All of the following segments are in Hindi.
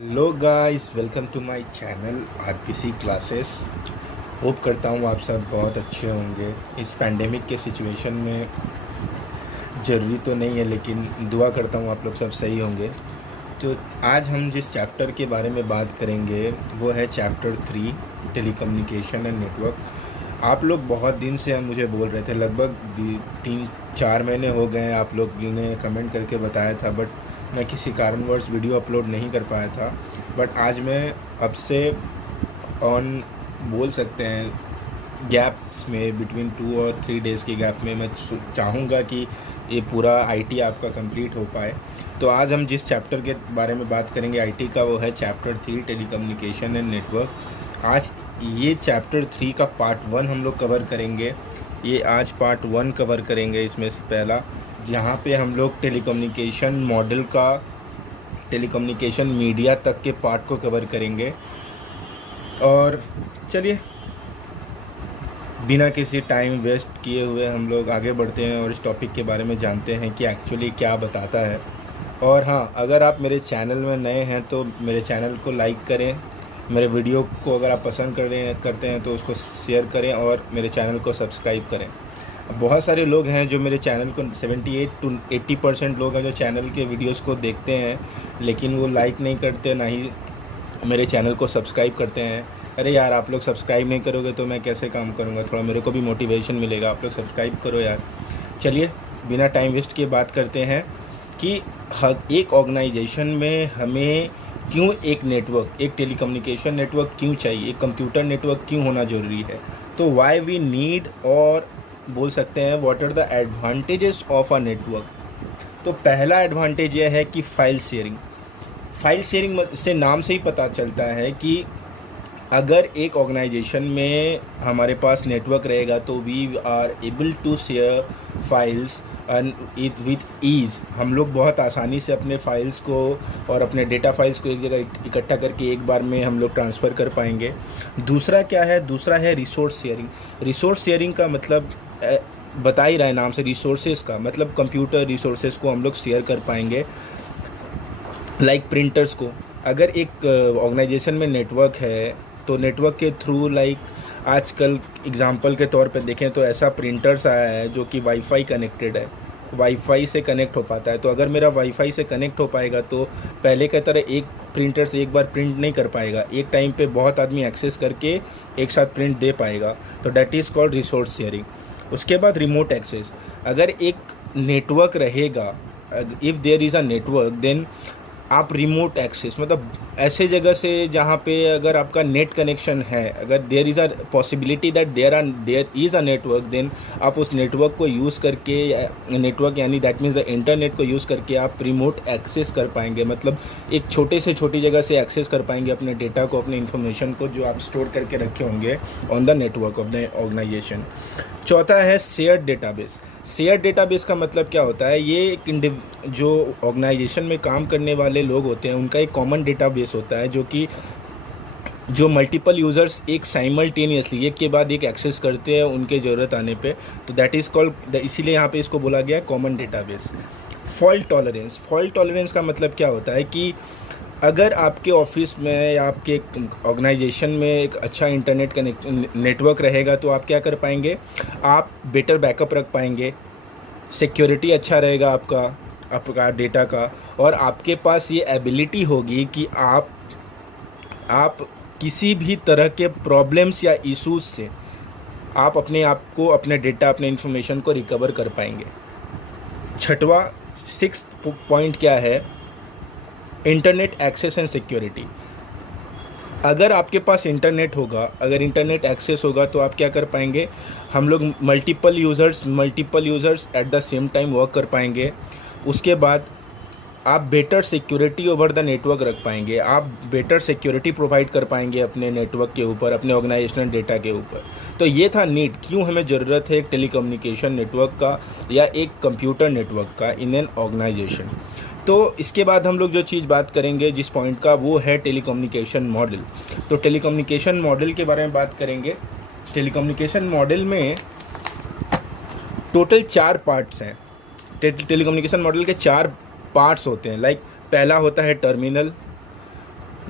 Hello guys, welcome to my channel RPC classes. Hope करता हूँ आप सब बहुत अच्छे होंगे। इस पैंडेमिक के सिचुएशन में ज़रूरी तो नहीं है, लेकिन दुआ करता हूँ आप लोग सब सही होंगे। तो आज हम जिस चैप्टर के बारे में बात करेंगे वो है चैप्टर 3, टेलीकम्युनिकेशन एंड नेटवर्क। आप लोग बहुत दिन से हम मुझे बोल रहे थे, लगभग 3-4 महीने हो गए आप लोग ने कमेंट करके बताया था, बट मैं किसी कारणवश वीडियो अपलोड नहीं कर पाया था। बट आज मैं अब से ऑन बोल सकते हैं गैप्स में, बिटवीन 2 और 3 डेज़ के गैप में मैं चाहूँगा कि ये पूरा आईटी आपका कंप्लीट हो पाए। तो आज हम जिस चैप्टर के बारे में बात करेंगे आईटी का, वो है चैप्टर 3, टेलीकम्युनिकेशन एंड नेटवर्क। आज ये चैप्टर 3 का पार्ट 1 हम लोग कवर करेंगे। ये आज पार्ट 1 कवर करेंगे। इसमें से पहला, जहाँ पे हम लोग टेलीकम्युनिकेशन मॉडल का टेलीकम्युनिकेशन मीडिया तक के पार्ट को कवर करेंगे। और चलिए बिना किसी टाइम वेस्ट किए हुए हम लोग आगे बढ़ते हैं और इस टॉपिक के बारे में जानते हैं कि एक्चुअली क्या बताता है। और हाँ, अगर आप मेरे चैनल में नए हैं तो मेरे चैनल को लाइक करें। मेरे वीडियो को अगर आप पसंद करते हैं तो उसको शेयर करें और मेरे चैनल को सब्सक्राइब करें। बहुत सारे लोग हैं जो मेरे चैनल को 78 to 80% लोग हैं जो चैनल के वीडियोस को देखते हैं, लेकिन वो लाइक नहीं करते, ना ही मेरे चैनल को सब्सक्राइब करते हैं। अरे यार, आप लोग सब्सक्राइब नहीं करोगे तो मैं कैसे काम करूँगा? थोड़ा मेरे को भी मोटिवेशन मिलेगा। आप लोग सब्सक्राइब करो यार। चलिए बिना टाइम वेस्ट किए बात करते हैं कि हर एक ऑर्गेनाइजेशन में हमें क्यों एक नेटवर्क, एक टेलीकम्युनिकेशन नेटवर्क क्यों चाहिए, एक कंप्यूटर नेटवर्क क्यों होना ज़रूरी है। तो वाई वी नीड, और बोल सकते हैं what are the advantages of a network. तो पहला एडवांटेज यह है कि फाइल शेयरिंग से नाम से ही पता चलता है कि अगर एक ऑर्गेनाइजेशन में हमारे पास नेटवर्क रहेगा तो we are able to share files it with ease. हम लोग बहुत आसानी से अपने फाइल्स को और अपने डेटा फाइल्स को एक जगह इकट्ठा करके एक बार में हम लोग ट्रांसफ़र कर पाएंगे। दूसरा क्या है? दूसरा है रिसोर्स शेयरिंग। रिसोर्स शेयरिंग का मतलब बता ही रहा है नाम से, रिसोर्सेज का मतलब कंप्यूटर रिसोर्सेज को हम लोग शेयर कर पाएंगे। लाइक प्रिंटर्स को, अगर एक ऑर्गेनाइजेशन में नेटवर्क है तो नेटवर्क के थ्रू, लाइक आजकल एग्जांपल के तौर पे देखें तो ऐसा प्रिंटर्स आया है जो कि वाईफाई कनेक्टेड है, वाईफाई से कनेक्ट हो पाता है। तो अगर मेरा वाईफाई से कनेक्ट हो पाएगा तो पहले की तरह एक प्रिंटर से एक बार प्रिंट नहीं कर पाएगा, एक टाइम पे बहुत आदमी एक्सेस करके एक साथ प्रिंट दे पाएगा। तो that is called resource sharing. उसके बाद रिमोट एक्सेस। अगर एक नेटवर्क रहेगा, if there is a network, then आप रिमोट एक्सेस मतलब ऐसे जगह से जहाँ पे अगर आपका नेट कनेक्शन है, अगर there is a possibility that there is a network, then आप उस नेटवर्क को यूज़ करके, नेटवर्क यानी दैट मीन्स द इंटरनेट को यूज़ करके आप रिमोट एक्सेस कर पाएंगे। मतलब एक छोटे से छोटी जगह से एक्सेस कर पाएंगे अपने डेटा को, अपने इन्फॉर्मेशन को जो आप स्टोर करके रखे होंगे on the network of the organization. चौथा है शेयर्ड डेटाबेस। शेयर डेटाबेस का मतलब क्या होता है? ये एक जो ऑर्गेनाइजेशन में काम करने वाले लोग होते हैं उनका एक कॉमन डेटाबेस होता है, जो मल्टीपल यूज़र्स एक साइमल्टेनियसली एक के बाद एक एक्सेस करते हैं उनके ज़रूरत आने पे। तो दैट इज़ कॉल्ड, इसीलिए यहाँ पे इसको बोला गया कॉमन डेटाबेस। फॉल्ट टॉलरेंस का मतलब क्या होता है कि अगर आपके ऑफिस में या आपके ऑर्गेनाइजेशन में एक अच्छा इंटरनेट नेटवर्क रहेगा तो आप क्या कर पाएंगे? आप बेटर बैकअप रख पाएंगे, सिक्योरिटी अच्छा रहेगा आपका डेटा का, और आपके पास ये एबिलिटी होगी कि आप किसी भी तरह के प्रॉब्लम्स या इश्यूज से आप अपने आप को, अपने डेटा, अपने इन्फॉर्मेशन को रिकवर कर पाएंगे। छठवां, 6th पॉइंट क्या है? Internet access and security. अगर आपके पास इंटरनेट होगा, अगर इंटरनेट एक्सेस होगा तो आप क्या कर पाएंगे? हम लोग multiple users at the same time work कर पाएंगे। उसके बाद आप better security over the network रख पाएंगे, आप बेटर सिक्योरिटी प्रोवाइड कर पाएंगे अपने नेटवर्क के ऊपर, अपने ऑर्गेनाइजेशनल डेटा के ऊपर। तो ये था नीड, क्यों हमें ज़रूरत है एक टेलीकम्युनिकेशन नेटवर्क का या एक कंप्यूटर नेटवर्क का इन एन ऑर्गेनाइजेशन। तो इसके बाद हम लोग जो चीज़ बात करेंगे जिस पॉइंट का, वो है टेलीकम्युनिकेशन मॉडल। तो टेलीकम्युनिकेशन मॉडल के बारे में बात करेंगे। टेलीकम्युनिकेशन मॉडल में टोटल 4 पार्ट्स हैं। टेलीकम्युनिकेशन मॉडल के 4 पार्ट्स होते हैं। लाइक पहला होता है टर्मिनल,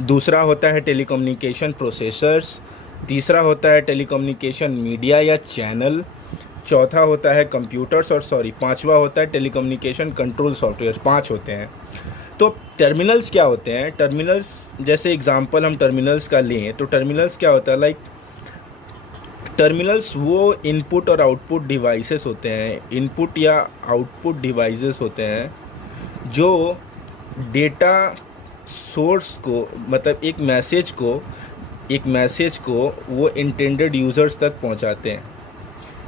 दूसरा होता है टेलीकम्युनिकेशन प्रोसेसर्स, तीसरा होता है टेलीकम्युनिकेशन मीडिया या चैनल, चौथा होता है कंप्यूटर्स और पांचवा होता है टेलीकम्युनिकेशन कंट्रोल सॉफ्टवेयर। 5 होते हैं। तो टर्मिनल्स क्या होते हैं? टर्मिनल्स, जैसे एग्जांपल हम टर्मिनल्स का लें तो टर्मिनल्स क्या होता है, लाइक टर्मिनल्स वो इनपुट और आउटपुट डिवाइसेस होते हैं, इनपुट या आउटपुट डिवाइसेस होते हैं जो डेटा सोर्स को, मतलब एक मैसेज को वो इंटेंडेड यूज़र्स तक पहुंचाते हैं,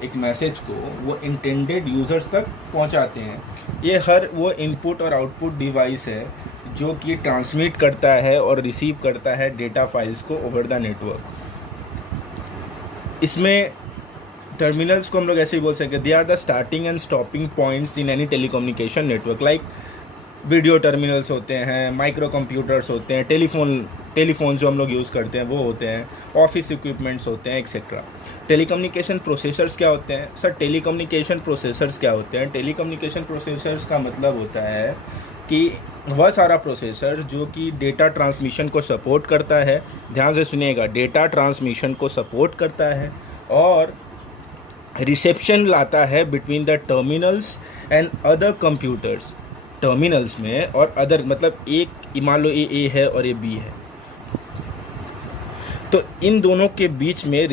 एक मैसेज को वो इंटेंडेड यूज़र्स तक पहुंचाते हैं। ये हर वो इनपुट और आउटपुट डिवाइस है जो कि ट्रांसमिट करता है और रिसीव करता है डेटा फाइल्स को ओवर द नेटवर्क। इसमें टर्मिनल्स को हम लोग ऐसे ही बोल सकते हैं, they are the starting and stopping points in any telecommunication network. Like video terminals होते हैं, माइक्रो कंप्यूटर्स होते हैं, टेलीफोन जो हम लोग यूज़ करते हैं वो होते हैं, ऑफिस इक्विपमेंट्स होते हैं, एक्सेट्रा। टेलीकम्युनिकेशन प्रोसेसर्स क्या होते हैं? सर टेलीकम्युनिकेशन प्रोसेसर्स क्या होते हैं? टेलीकम्युनिकेशन प्रोसेसर्स का मतलब होता है कि वह सारा प्रोसेसर जो कि डेटा ट्रांसमिशन को सपोर्ट करता है, ध्यान से सुनिएगा, डेटा ट्रांसमिशन को सपोर्ट करता है और रिसेप्शन लाता है between the terminals and other computers. Terminals में और अदर, मतलब एक मान लो ए है और ये बी है, तो इन दोनों के बीच में ये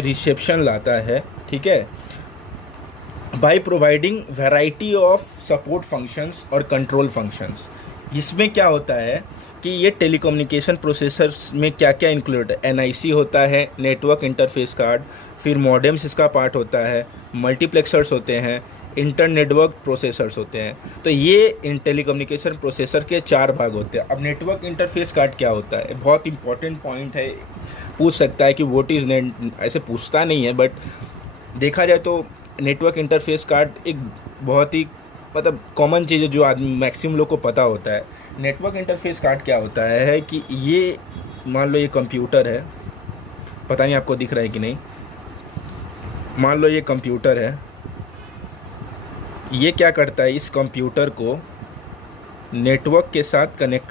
रिसेप्शन लाता है, ठीक है, by providing variety of support functions और कंट्रोल फंक्शंस। इसमें क्या होता है कि ये टेलीकम्युनिकेशन प्रोसेसर्स में क्या क्या इंक्लूड है? एनआईसी होता है, नेटवर्क इंटरफेस कार्ड, फिर मॉडेम्स इसका पार्ट होता है, मल्टीप्लेक्सर्स होते हैं, इंटर नेटवर्क प्रोसेसर्स होते हैं। तो ये इन टेलीकम्युनिकेशन प्रोसेसर के 4 भाग होते हैं। अब नेटवर्क इंटरफेस कार्ड क्या होता है? बहुत इंपॉर्टेंट पॉइंट है, पूछ सकता है कि व्हाट इज़ नेट, ऐसे पूछता नहीं है बट देखा जाए तो नेटवर्क इंटरफेस कार्ड एक बहुत ही मतलब कॉमन चीज़ है जो आदमी मैक्सिमम लोग को पता होता है। नेटवर्क इंटरफेस कार्ड क्या होता है कि ये मान लो ये कंप्यूटर है, पता नहीं आपको दिख रहा है कि नहीं, मान लो ये कंप्यूटर है, ये क्या करता है, इस कंप्यूटर को नेटवर्क के साथ कनेक्ट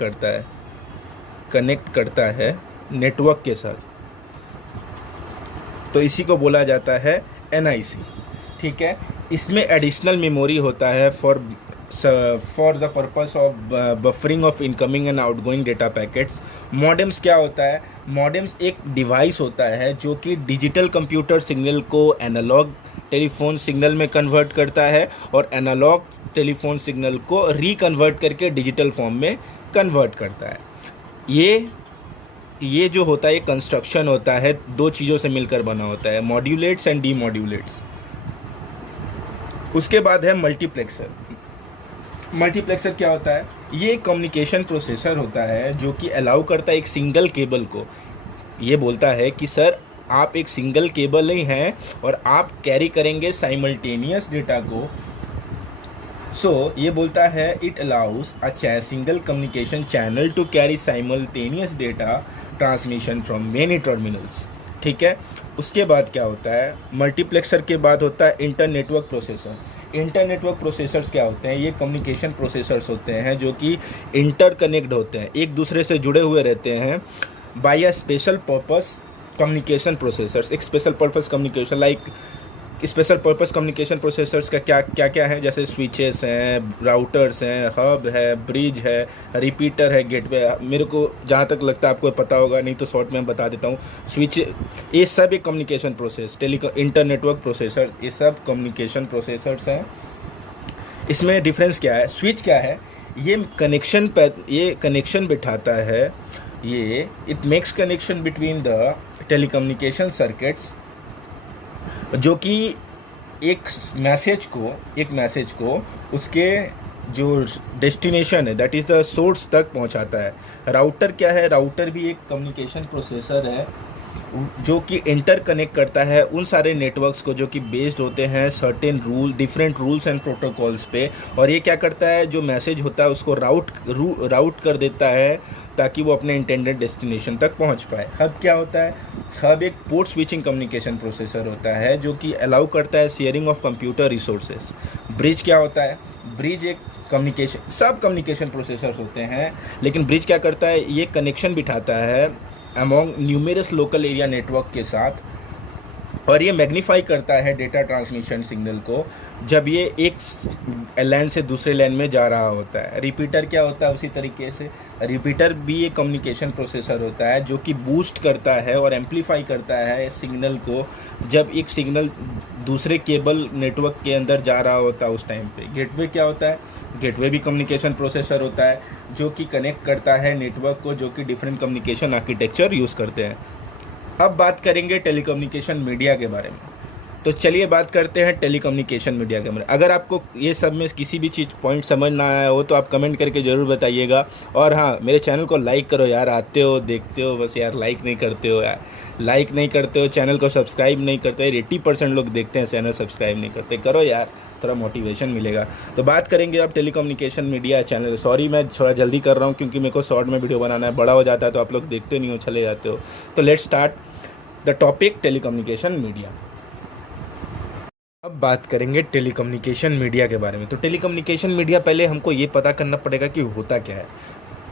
करता है नेटवर्क के साथ, तो इसी को बोला जाता है एनआईसी, ठीक है। इसमें एडिशनल मेमोरी होता है for the purpose of buffering of incoming and outgoing data packets. Modems क्या होता है? मॉडेम्स एक डिवाइस होता है जो कि डिजिटल कंप्यूटर सिग्नल को एनालॉग टेलीफोन सिग्नल में कन्वर्ट करता है और एनालॉग टेलीफोन सिग्नल को रिकन्वर्ट करके डिजिटल फॉर्म में कन्वर्ट करता है। ये जो होता है, ये कंस्ट्रक्शन होता है, 2 चीज़ों से मिलकर बना होता है, मॉड्यूलेट्स एंड डीमॉड्यूलेट्स। उसके बाद है मल्टीप्लेक्सर। मल्टीप्लेक्सर क्या होता है? ये एक कम्युनिकेशन प्रोसेसर होता है जो कि अलाउ करता है एक सिंगल केबल को, ये बोलता है कि सर आप एक सिंगल केबल ही हैं और आप कैरी करेंगे साइमल्टेनियस डेटा को। ये बोलता है it allows a single communication channel to carry simultaneous data transmission from many terminals, ठीक है। उसके बाद क्या होता है? मल्टीप्लेक्सर के बाद होता है inter network processor. Inter network processors क्या होते हैं? ये कम्युनिकेशन प्रोसेसर्स होते हैं जो कि इंटर कनेक्ट होते हैं, एक दूसरे से जुड़े हुए रहते हैं by a special purpose communication processors. एक special purpose communication, like special purpose communication processors का क्या है? जैसे स्विचेस हैं, राउटर्स हैं, हब है, ब्रिज है, रिपीटर है, गेटवे। मेरे को जहाँ तक लगता है आपको पता होगा, नहीं तो शॉर्ट में मैं बता देता हूँ। स्विच, ये सब एक communication process, inter network processor, ये सब कम्युनिकेशन प्रोसेसर्स हैं। इसमें डिफरेंस क्या है? स्विच क्या है? ये कनेक्शन बिठाता है, ये it makes connection between the telecommunication circuits, जो कि एक मैसेज को उसके जो डेस्टिनेशन है, दैट इज़ द सोर्स तक पहुंचाता है। राउटर क्या है? राउटर भी एक कम्युनिकेशन प्रोसेसर है जो कि इंटर कनेक्ट करता है उन सारे नेटवर्क्स को जो कि बेस्ड होते हैं certain different rules and protocols पे, और ये क्या करता है, जो मैसेज होता है उसको राउट कर देता है ताकि वो अपने इंटेंडेड डेस्टिनेशन तक पहुंच पाए। हब क्या होता है? हब एक पोर्ट स्विचिंग कम्युनिकेशन प्रोसेसर होता है जो कि अलाउ करता है sharing of computer resources. Bridge क्या होता है? ब्रिज एक कम्युनिकेशन, सब कम्युनिकेशन प्रोसेसर्स होते हैं, लेकिन ब्रिज क्या करता है, ये कनेक्शन बिठाता है among numerous local area network के साथ, और ये मैग्नीफाई करता है डेटा ट्रांसमिशन सिग्नल को जब ये एक लैन से दूसरे लैन में जा रहा होता है। रिपीटर क्या होता है, उसी तरीके से रिपीटर भी एक कम्युनिकेशन प्रोसेसर होता है जो कि बूस्ट करता है और एम्पलीफाई करता है सिग्नल को जब एक सिग्नल दूसरे केबल नेटवर्क के अंदर जा रहा होता है उस टाइम पे। गेटवे क्या होता है, गेटवे भी कम्युनिकेशन प्रोसेसर होता है जो कि कनेक्ट करता है नेटवर्क को, जो कि डिफरेंट कम्युनिकेशन आर्किटेक्चर यूज़ करते हैं। अब बात करेंगे टेलीकम्युनिकेशन मीडिया के बारे में। तो चलिए बात करते हैं टेलीकम्युनिकेशन मीडिया के बारे में। अगर आपको ये सब में किसी भी चीज़ पॉइंट समझ ना आया हो तो आप कमेंट करके ज़रूर बताइएगा। और हाँ, मेरे चैनल को लाइक करो यार, आते हो देखते हो बस यार, लाइक नहीं करते हो यार, लाइक नहीं करते हो, चैनल को सब्सक्राइब नहीं करते। 80% लोग देखते हैं, चैनल सब्सक्राइब नहीं करते। करो यार, थोड़ा मोटिवेशन मिलेगा। तो बात करेंगे अब टेलीकम्युनिकेशन मीडिया चैनल। सॉरी मैं थोड़ा जल्दी कर रहा हूँ क्योंकि मेरे को शॉर्ट में वीडियो बनाना है, बड़ा हो जाता है तो आप लोग देखते नहीं हो, चले जाते हो। तो let's start the topic telecommunication media. अब बात करेंगे टेलीकम्युनिकेशन मीडिया के बारे में। तो टेलीकम्युनिकेशन मीडिया, पहले हमको ये पता करना पड़ेगा कि होता क्या है।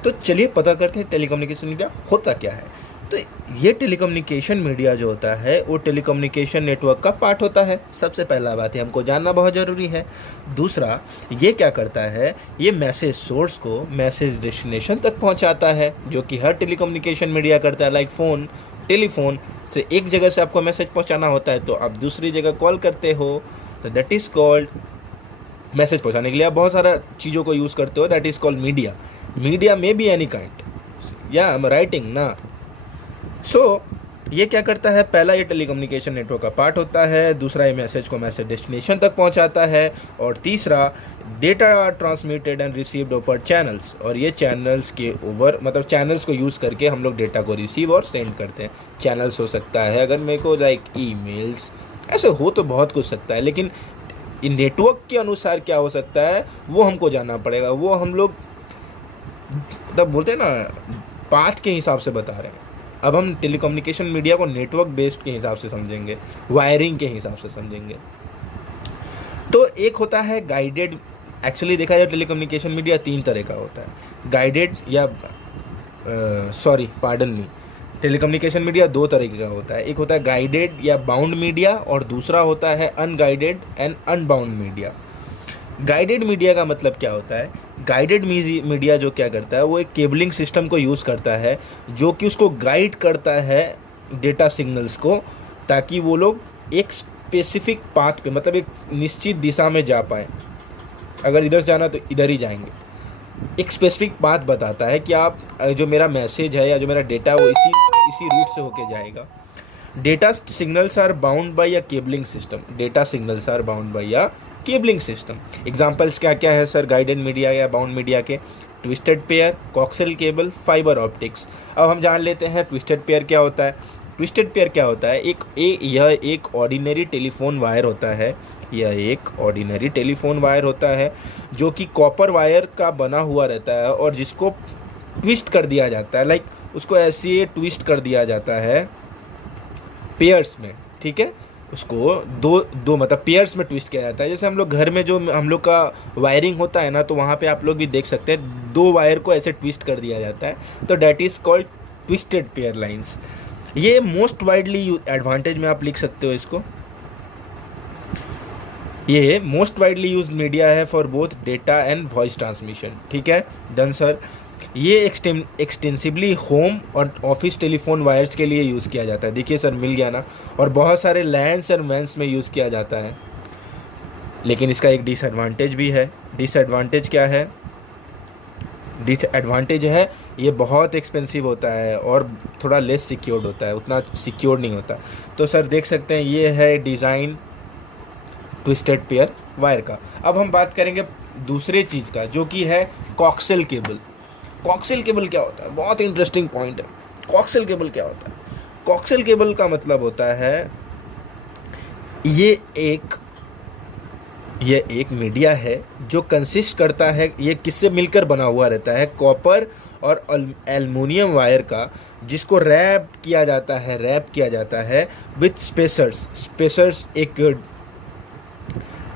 तो चलिए पता करते हैं टेलीकम्युनिकेशन मीडिया होता क्या है। तो ये टेलीकम्युनिकेशन मीडिया जो होता है वो टेलीकम्युनिकेशन नेटवर्क का पार्ट होता है। सबसे पहला बात है, हमको जानना बहुत ज़रूरी है। दूसरा, ये क्या करता है, ये मैसेज सोर्स को मैसेज डेस्टिनेशन तक पहुंचाता है, जो कि हर टेलीकम्युनिकेशन मीडिया करता है। लाइक फ़ोन, टेलीफोन से एक जगह से आपको मैसेज पहुंचाना होता है तो आप दूसरी जगह कॉल करते हो, तो दैट इज़ कॉल्ड मैसेज पहुंचाने के लिए आप बहुत सारा चीज़ों को यूज़ करते हो, that is called media. Media में बी एनी काइंड, या आई एम राइटिंग ना। सो ये क्या करता है, पहला ये टेलीकम्युनिकेशन नेटवर्क का पार्ट होता है, दूसरा ये मैसेज को मैसेज डेस्टिनेशन तक पहुंचाता है, और तीसरा data are transmitted and received over channels, और ये चैनल्स के ओवर मतलब चैनल्स को यूज़ करके हम लोग डेटा को रिसीव और सेंड करते हैं। चैनल्स हो सकता है, अगर मेरे को लाइक ईमेल्स, ऐसे हो तो बहुत कुछ सकता है, लेकिन इन नेटवर्क के अनुसार क्या हो सकता है वो हमको जानना पड़ेगा। वो हम लोग तब बोलते हैं ना, पाथ के हिसाब से बता रहे हैं। अब हम टेलीकम्युनिकेशन मीडिया को नेटवर्क बेस्ड के हिसाब से समझेंगे, वायरिंग के हिसाब से समझेंगे। तो एक होता है गाइडेड, एक्चुअली देखा जाए टेलीकम्युनिकेशन मीडिया 3 तरह का होता है। गाइडेड या टेलीकम्युनिकेशन मीडिया 2 तरीके का होता है। एक होता है गाइडेड या बाउंड मीडिया, और दूसरा होता है unguided and unbound media. Guided media का मतलब क्या होता है, गाइडेड मीडिया जो क्या करता है वो एक केबलिंग सिस्टम को यूज़ करता है जो कि उसको गाइड करता है डेटा सिग्नल्स को, ताकि वो लोग एक स्पेसिफिक पाथ पे, मतलब एक निश्चित दिशा में जा पाएँ। अगर इधर जाना तो इधर ही जाएंगे। एक स्पेसिफिक पाथ बताता है कि आप जो मेरा मैसेज है या जो मेरा डेटा है वो इसी रूट से होके जाएगा। Data signals are bound by a cabling system, data signals are bound by a cabling system. Examples क्या क्या है सर गाइडेड मीडिया या बाउंड मीडिया के? Twisted pair, coaxial cable, fibre optics. अब हम जान लेते हैं ट्विस्टेड पेयर क्या होता है। ट्विस्टेड पेयर क्या होता है, यह एक ऑर्डिनरी टेलीफोन वायर होता है। यह एक ऑर्डिनरी टेलीफोन वायर होता है जो कि कॉपर वायर का बना हुआ रहता है और जिसको ट्विस्ट कर दिया जाता है, लाइक उसको ऐसे ट्विस्ट कर दिया जाता है पेयर्स में, ठीक है। उसको दो मतलब पेयर्स में ट्विस्ट किया जाता है। जैसे हम लोग घर में जो हम लोग का वायरिंग होता है ना, तो वहाँ पे आप लोग भी देख सकते हैं 2 वायर को ऐसे ट्विस्ट कर दिया जाता है, तो that is called twisted pair lines. ये मोस्ट वाइडली एडवांटेज में आप लिख सकते हो इसको। ये मोस्ट वाइडली यूज मीडिया है for both data and voice transmission, ठीक है। Done sir. ये एक्सटेंसिवली होम और ऑफिस टेलीफोन वायर्स के लिए यूज़ किया जाता है। देखिए सर, मिल गया ना। और बहुत सारे लैंड्स और वैन्स में यूज़ किया जाता है, लेकिन इसका एक डिसएडवांटेज भी है। डिसएडवांटेज क्या है? डिसएडवांटेज है ये बहुत एक्सपेंसिव होता है और थोड़ा लेस सिक्योर्ड होता है, उतना सिक्योर नहीं होता। तो सर देख सकते हैं ये है डिज़ाइन ट्विस्टेड पेयर वायर का। अब हम बात करेंगे दूसरे चीज़ का, जो कि है कोक्सियल केबल। कोक्सियल केबल क्या होता है? बहुत इंटरेस्टिंग पॉइंट है। कोक्सियल केबल क्या होता है? कोक्सियल केबल का मतलब होता है ये एक मीडिया है जो कंसिस्ट करता है, ये किससे मिलकर बना हुआ रहता है? कॉपर और एल्युमिनियम वायर का, जिसको रैप किया जाता है विथ स्पेसर्स। स्पेसर्स एक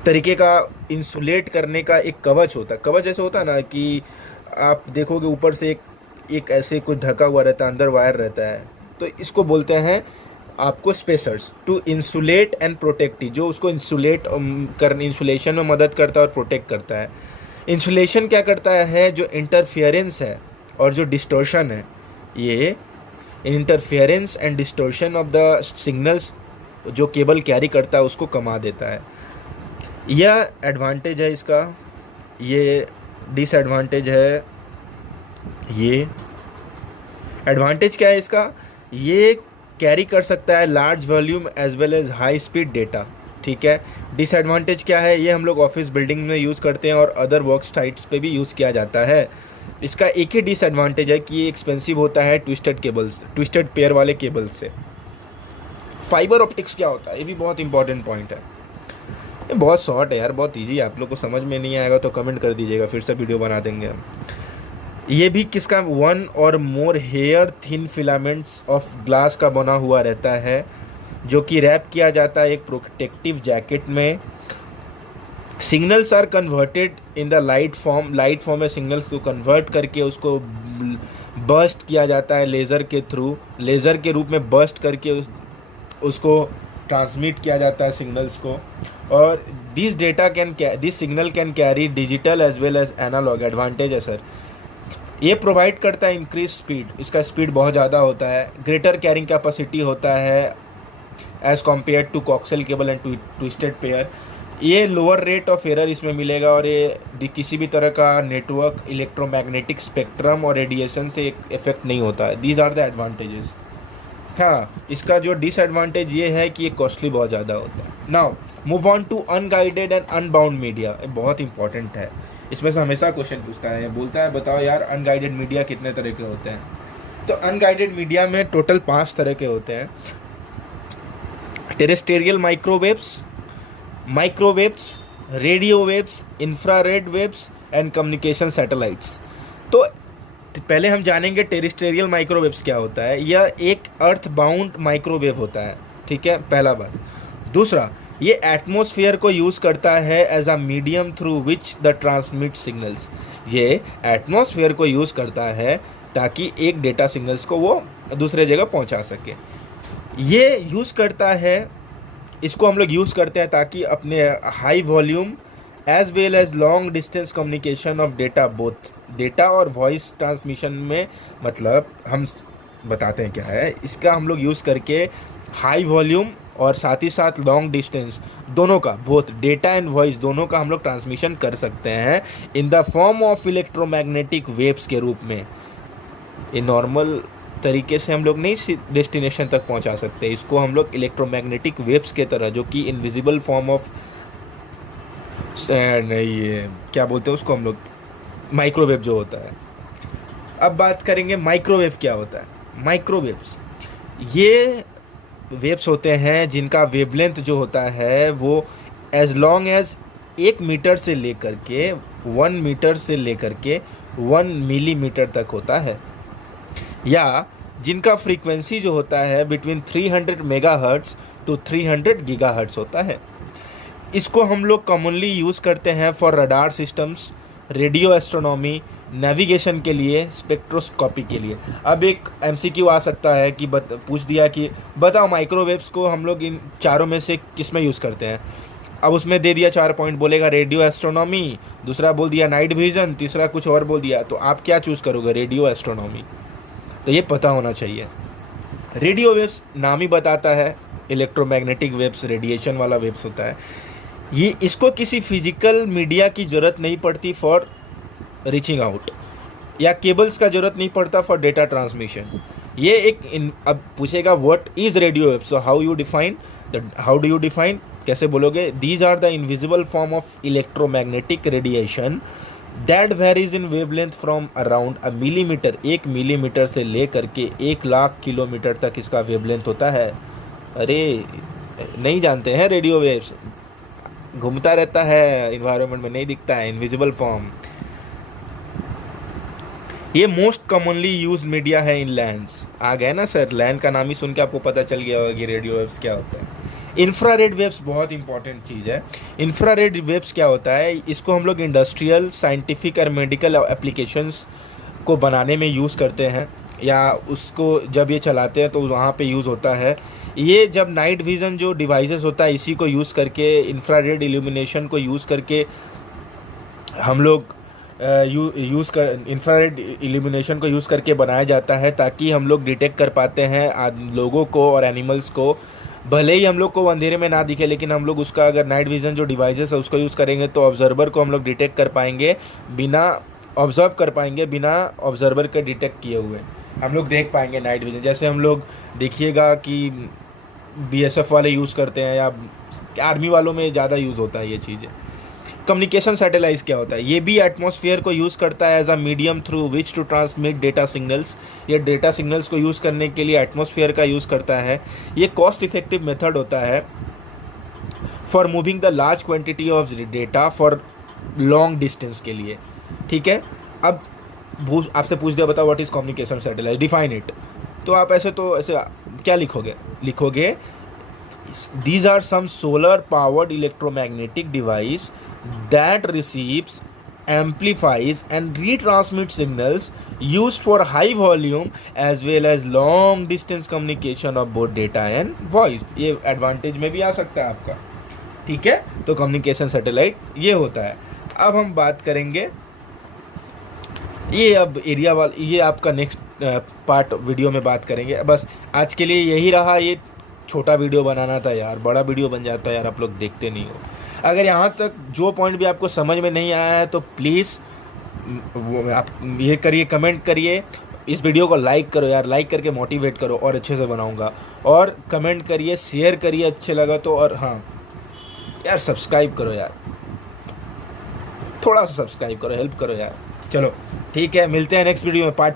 तरीके का इंसुलेट करने का एक कवच होता है। कवच ऐसे होता है ना कि आप देखोगे ऊपर से एक ऐसे कुछ ढका हुआ रहता है, अंदर वायर रहता है, तो इसको बोलते हैं आपको spacers. To insulate and protect, जो उसको इंसुलेट इंसुलेशन में मदद करता है और प्रोटेक्ट करता है। इंसुलेशन क्या करता है, जो इंटरफियरेंस है और जो डिस्टॉर्शन है, ये interference and distortion of the signals जो केबल कैरी करता है उसको कमा देता है। यह एडवांटेज है इसका, ये डिसएडवांटेज है। ये एडवांटेज क्या है इसका, ये कैरी कर सकता है large volume as well as high speed data, ठीक है। डिसएडवांटेज क्या है, ये हम लोग ऑफिस बिल्डिंग में यूज़ करते हैं और अदर वर्क साइट्स पे भी यूज़ किया जाता है। इसका एक ही डिसएडवांटेज है कि ये एक्सपेंसिव होता है ट्विस्टेड पेयर वाले केबल से। फाइबर ऑप्टिक्स क्या होता है, ये भी बहुत इंपॉर्टेंट पॉइंट है। ये बहुत शॉर्ट है यार, बहुत ईजी है, आप लोग को समझ में नहीं आएगा तो कमेंट कर दीजिएगा, फिर से वीडियो बना देंगे हम। ये भी किसका, one or more hair thin filaments of glass का बना हुआ रहता है, जो कि रैप किया जाता है एक प्रोटेक्टिव जैकेट में। Signals are converted in the light form में सिग्नल्स को कन्वर्ट करके उसको बर्स्ट किया जाता है लेज़र के थ्रू, लेज़र के रूप में बर्स्ट करके उसको ट्रांसमिट किया जाता है सिग्नल्स को। और this signal can carry digital as well as analog. Advantage है सर, ये प्रोवाइड करता है इंक्रीज स्पीड, इसका स्पीड बहुत ज़्यादा होता है। ग्रेटर कैरिंग कैपेसिटी होता है as compare to coaxial cable and twisted pair. ये लोअर रेट ऑफ एरर इसमें मिलेगा और ये किसी भी तरह का नेटवर्क, इलेक्ट्रोमैग्नेटिक स्पेक्ट्रम और रेडिएशन से इफेक्ट नहीं होता है। These are the advantages. हाँ, इसका जो डिसएडवांटेज ये है कि ये कॉस्टली बहुत ज़्यादा होता है। Now move on to unguided and unbound media. ये बहुत इंपॉर्टेंट है, इसमें से हमेशा क्वेश्चन पूछता है, बोलता है बताओ यार अनगाइडेड मीडिया कितने तरह के होते हैं। तो अनगाइडेड मीडिया में टोटल 5 तरह के होते हैं। Terrestrial microwaves, radio waves, infrared waves and communication satellites. तो पहले हम जानेंगे टेरेस्टेरियल माइक्रोवेव्स क्या होता है। यह एक अर्थ बाउंड माइक्रोवेव होता है, ठीक है, पहला बात। दूसरा, ये एटमॉस्फेयर को यूज़ करता है as a medium through which the transmit signals. ये एटमॉस्फेयर को यूज़ करता है ताकि एक डेटा सिग्नल्स को वो दूसरे जगह पहुंचा सके। ये यूज़ करता है, इसको हम लोग यूज़ करते हैं ताकि अपने high volume as well as long distance communication of data, both data और वॉइस ट्रांसमिशन में, मतलब हम बताते हैं क्या है, इसका हम लोग यूज़ करके हाई वॉल्यूम और साथ ही साथ लॉन्ग डिस्टेंस दोनों का, बोथ डेटा एंड वॉइस दोनों का हम लोग ट्रांसमिशन कर सकते हैं in the form of electromagnetic waves के रूप में। ये नॉर्मल तरीके से हम लोग नहीं डेस्टिनेशन तक पहुंचा सकते, इसको हम लोग इलेक्ट्रोमैग्नेटिक वेव्स के तरह, जो कि इनविजिबल फॉर्म ऑफ नहीं, क्या बोलते हैं उसको हम लोग, माइक्रोवेव जो होता है। अब बात करेंगे माइक्रोवेव क्या होता है। माइक्रोवेव्स ये वेव्स होते हैं जिनका वेवलेंथ जो होता है वो एज लॉन्ग एज 1 मीटर से लेकर के 1 मीटर से लेकर के 1 मिलीमीटर तक होता है, या जिनका फ्रीक्वेंसी जो होता है बिटवीन 300 मेगाहर्ट्ज़ टू 300 गीगाहर्ट्ज़ होता है। इसको हम लोग कॉमनली यूज़ करते हैं for radar systems, radio astronomy, navigation के लिए, स्पेक्ट्रोस्कोपी के लिए। अब एक एमसीक्यू आ सकता है कि पूछ दिया कि बताओ माइक्रोवेव्स को हम लोग इन चारों में से किस में यूज़ करते हैं। अब उसमें दे दिया 4 पॉइंट, बोलेगा रेडियो एस्ट्रोनॉमी, दूसरा बोल दिया नाइट विजन, तीसरा कुछ और बोल दिया, तो आप क्या चूज़ करोगे? Radio astronomy. तो ये पता होना चाहिए। रेडियो वेव्स नाम ही बताता है, इलेक्ट्रोमैग्नेटिक वेव्स, रेडिएशन वाला वेव्स होता है। ये इसको किसी फिजिकल मीडिया की ज़रूरत नहीं पड़ती फॉर रीचिंग आउट, या केबल्स का ज़रूरत नहीं पड़ता फॉर डेटा ट्रांसमिशन। ये एक अब पूछेगा what is radio wave, so how do you define, कैसे बोलोगे? These are the invisible form of electromagnetic radiation that varies in wavelength from around a millimeter, 1 millimeter से लेकर के 1 लाख किलोमीटर तक इसका वेवलेंथ होता है। अरे नहीं जानते हैं, रेडियो वेव्स घूमता रहता है इन्वायरमेंट में, नहीं दिखता है, इनविजिबल फॉर्म। ये मोस्ट कॉमनली यूज मीडिया है इन लैंड्स। आ गए ना सर, लैंड का नाम ही सुन के आपको पता चल गया होगा कि रेडियो वेव्स क्या होता है। इंफ्रारेड वेव्स बहुत इंपॉर्टेंट चीज़ है। इंफ्रारेड वेव्स क्या होता है, इसको हम लोग इंडस्ट्रियल, साइंटिफिक और मेडिकल एप्लीकेशंस को बनाने में यूज़ करते हैं, या उसको जब ये चलाते हैं तो वहाँ पे यूज़ होता है। ये जब नाइट विज़न जो डिवाइसेस होता है इसी को यूज़ करके, इंफ्रारेड इल्यूमिनेशन को यूज़ करके हम लोग यूज़ कर इंफ्रारेड इल्यूमिनेशन को यूज़ करके बनाया जाता है, ताकि हम लोग डिटेक्ट कर पाते हैं लोगों को और एनिमल्स को। भले ही हम लोग को अंधेरे में ना दिखे, लेकिन हम लोग उसका अगर नाइट विज़न जो डिवाइसेस है उसको यूज़ करेंगे तो ऑब्जर्वर को हम लोग डिटेक्ट कर पाएंगे, बिना ऑब्जर्व कर पाएंगे, बिना ऑब्जर्वर के डिटेक्ट किए हुए हम लोग देख पाएंगे नाइट विज़न। जैसे हम लोग देखिएगा कि बीएसएफ वाले यूज़ करते हैं, या आर्मी वालों में ज़्यादा यूज़ होता है ये चीज़ें। कम्युनिकेशन सैटेलाइट क्या होता है, ये भी एटमॉस्फेयर को यूज़ करता है as a medium through which to transmit data signals. ये डेटा सिग्नल्स को यूज़ करने के लिए एटमॉस्फेयर का यूज़ करता है। ये कॉस्ट इफेक्टिव मेथड होता है for moving the large quantity of data for long distance के लिए। ठीक है, अब आपसे पूछ दिया, बताओ what is communication satellite, define it. तो आप ऐसे क्या लिखोगे these are some solar powered electromagnetic device that receives, amplifies and retransmits signals used for high volume as well as long distance communication of both data and voice। ये एडवांटेज में भी आ सकता है आपका। ठीक है, तो कम्युनिकेशन सैटेलाइट ये होता है। अब हम बात करेंगे ये, अब एरिया वाला, ये आपका नेक्स्ट पार्ट वीडियो में बात करेंगे। बस आज के लिए यही रहा, ये छोटा वीडियो बनाना था यार, बड़ा वीडियो बन जाता है यार, आप लोग देखते नहीं हो। अगर यहाँ तक जो पॉइंट भी आपको समझ में नहीं आया है तो प्लीज़ आप ये करिए, कमेंट करिए, इस वीडियो को लाइक करो यार, लाइक करके मोटिवेट करो और अच्छे से बनाऊँगा। और कमेंट करिए, शेयर करिए अच्छे लगा तो, और हाँ यार सब्सक्राइब करो यार, थोड़ा सा सब्सक्राइब करो, हेल्प करो यार। चलो ठीक है, मिलते हैं नेक्स्ट वीडियो में पार्ट